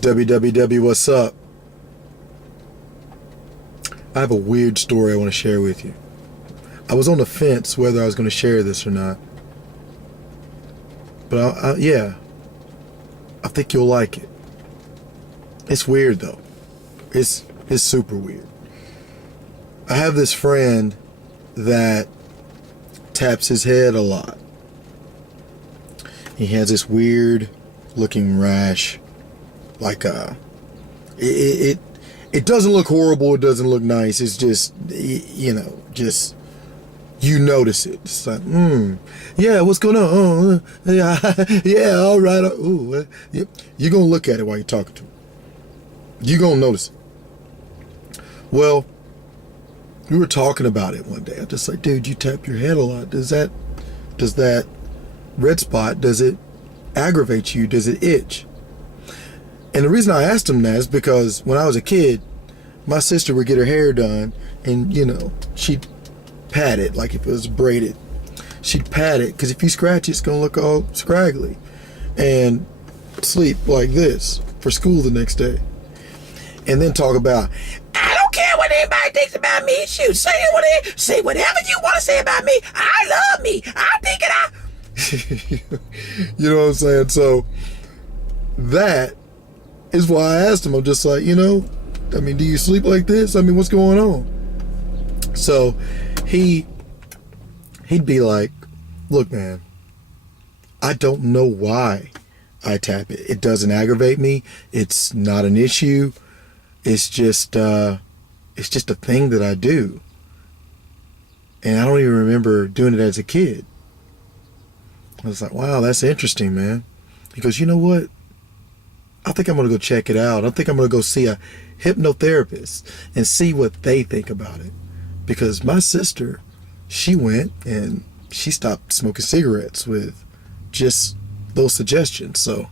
WWW, what's up? I have a weird story I want to share with you. I was on the fence whether I was going to share this or not. But yeah, I think you'll like it. It's weird though. It's super weird. I have this friend that taps his head a lot. He has this weird looking rash. Like it doesn't look horrible, it doesn't look nice. It's just just you notice it. It's like, yeah, what's going on? Yeah, all right. Ooh, you're gonna look at it while you're talking to him. You're gonna notice it. Well, we were talking about it one day. I just like, dude, you tap your head a lot. Does that red spot, does it aggravate you? Does it itch? And the reason I asked him that is because when I was a kid, my sister would get her hair done and, she'd pat it like if it was braided. She'd pat it because if you scratch it, it's going to look all scraggly. And sleep like this for school the next day. And then talk about, I don't care what anybody thinks about me. Shoot, say whatever you want to say about me. I love me. I think it. You know what I'm saying? So that is why I asked him. I'm just like, do you sleep like this? What's going on? So he'd be like, look, man, I don't know why I tap it. It doesn't aggravate me. It's not an issue. It's just a thing that I do. And I don't even remember doing it as a kid. I was like, wow, that's interesting, man. He goes, you know what? I think I'm going to go check it out. I think I'm going to go see a hypnotherapist and see what they think about it. Because my sister, she went and she stopped smoking cigarettes with just those suggestions. So,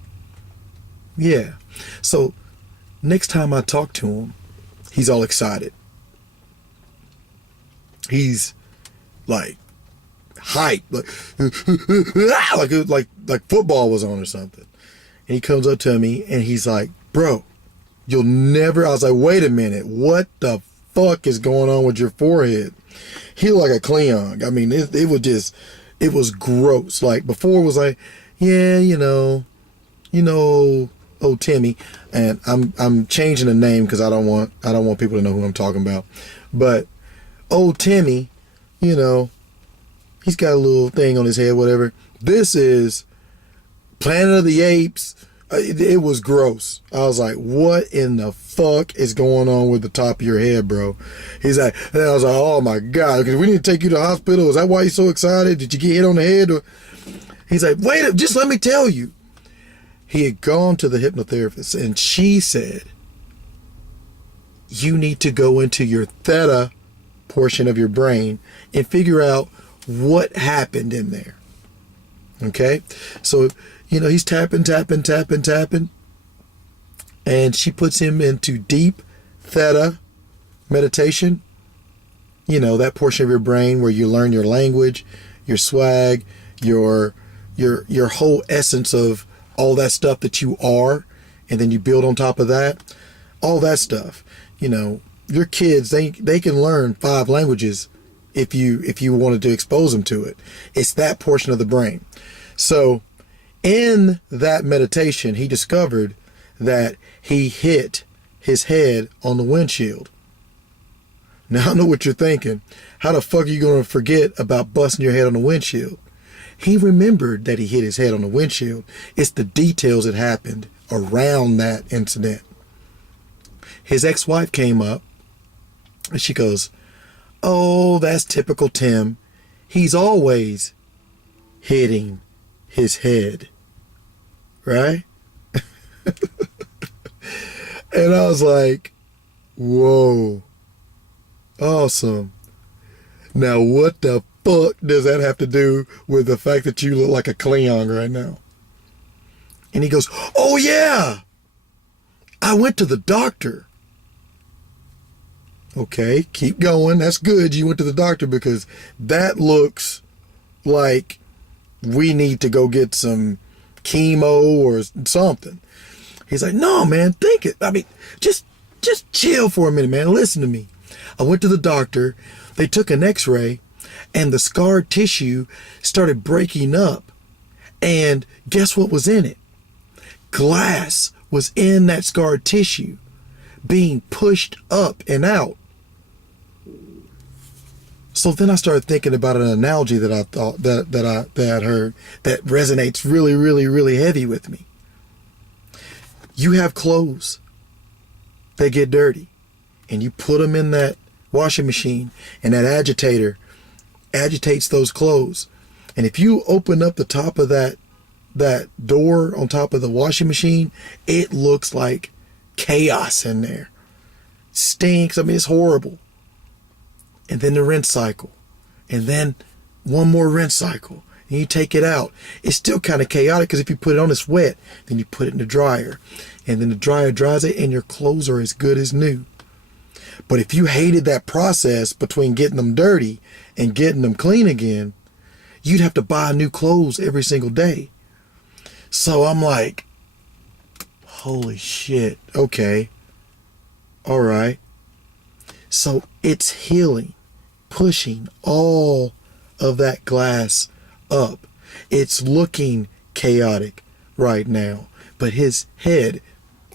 yeah. So, next time I talk to him, he's all excited. He's like hype, like football was on or something. And he comes up to me and he's like, bro, you'll never. I was like, wait a minute, what the fuck is going on with your forehead? He looked like a Cleon. It was gross. Like before it was like, yeah, old Timmy. And I'm changing the name because I don't want people to know who I'm talking about. But old Timmy, he's got a little thing on his head, whatever. This is Planet of the Apes. It was gross. I was like, what in the fuck is going on with the top of your head, bro? He's like, and I was like, oh my God, because we need to take you to the hospital. Is that why you're so excited? Did you get hit on the head? He's like, wait, just let me tell you. He had gone to the hypnotherapist and she said, you need to go into your Theta portion of your brain and figure out what happened in there. Okay? So, he's tapping. And she puts him into deep Theta meditation. That portion of your brain where you learn your language, your swag, your whole essence of all that stuff that you are, and then you build on top of that. All that stuff. Your kids, they can learn 5 languages if you wanted to expose them to it. It's that portion of the brain. So in that meditation, he discovered that he hit his head on the windshield. Now I know what you're thinking. How the fuck are you going to forget about busting your head on the windshield? He remembered that he hit his head on the windshield. It's the details that happened around that incident. His ex-wife came up and she goes, oh, that's typical Tim. He's always hitting his head. Right? And I was like, whoa, awesome. Now what the fuck does that have to do with the fact that you look like a Cleon right now? And he goes, oh yeah, I went to the doctor. Okay, keep going. That's good. You went to the doctor because that looks like we need to go get some chemo or something. He's like, no, man, think it. I mean, just chill for a minute, man. Listen to me. I went to the doctor. They took an x-ray and the scarred tissue started breaking up. And guess what was in it? Glass was in that scarred tissue being pushed up and out. So then I started thinking about an analogy that I thought that I heard that resonates really, really, really heavy with me. You have clothes. They get dirty. And you put them in that washing machine, and that agitator agitates those clothes. And if you open up the top of that door on top of the washing machine, it looks like chaos in there. Stinks. I mean, it's horrible. And then the rinse cycle. And then one more rinse cycle. And you take it out. It's still kind of chaotic because if you put it on, it's wet. Then you put it in the dryer. And then the dryer dries it and your clothes are as good as new. But if you hated that process between getting them dirty and getting them clean again, you'd have to buy new clothes every single day. So I'm like, holy shit. Okay. All right. So it's healing, pushing all of that glass up. It's looking chaotic right now. But his head,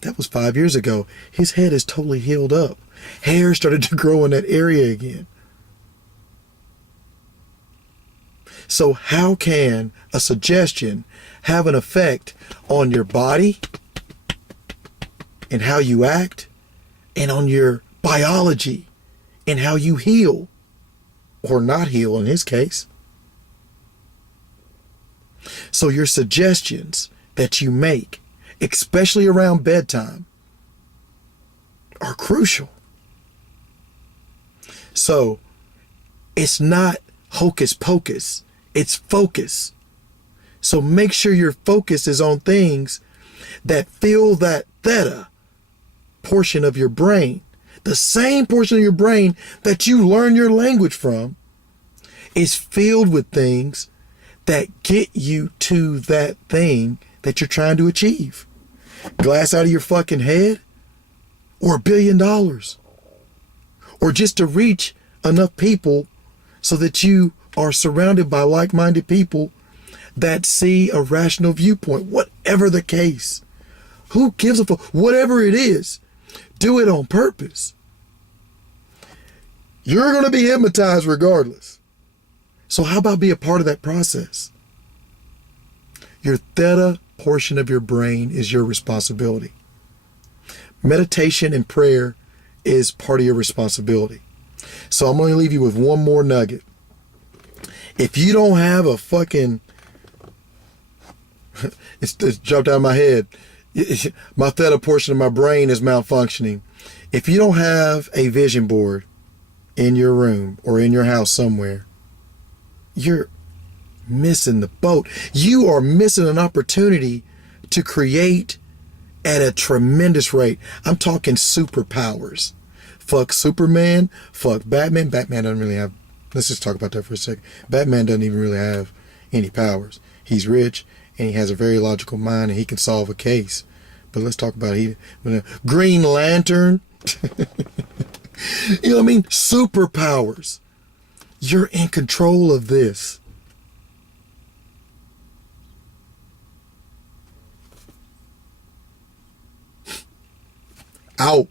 that was 5 years ago, his head is totally healed up. Hair started to grow in that area again. So how can a suggestion have an effect on your body and how you act and on your biology and how you heal or not heal in his case? So your suggestions that you make, especially around bedtime, are crucial. So it's not hocus pocus, it's focus. So make sure your focus is on things that fill that theta portion of your brain. The same portion of your brain that you learn your language from is filled with things that get you to that thing that you're trying to achieve. Glass out of your fucking head, or $1 billion, or just to reach enough people so that you are surrounded by like-minded people that see a rational viewpoint. Whatever the case, who gives a fuck? Whatever it is, do it on purpose. You're going to be hypnotized regardless. So how about be a part of that process? Your theta portion of your brain is your responsibility. Meditation and prayer is part of your responsibility. So I'm going to leave you with one more nugget. If you don't have a fucking... it's jumped out of my head. My theta portion of my brain is malfunctioning. If you don't have a vision board in your room or in your house somewhere, you're missing the boat. You are missing an opportunity to create at a tremendous rate. I'm talking superpowers. Fuck Superman, fuck Batman. Batman doesn't really have, let's just talk about that for a second. Batman doesn't even really have any powers. He's rich and he has a very logical mind and he can solve a case. But let's talk about Green Lantern. You know what I mean? Superpowers. You're in control of this. Out.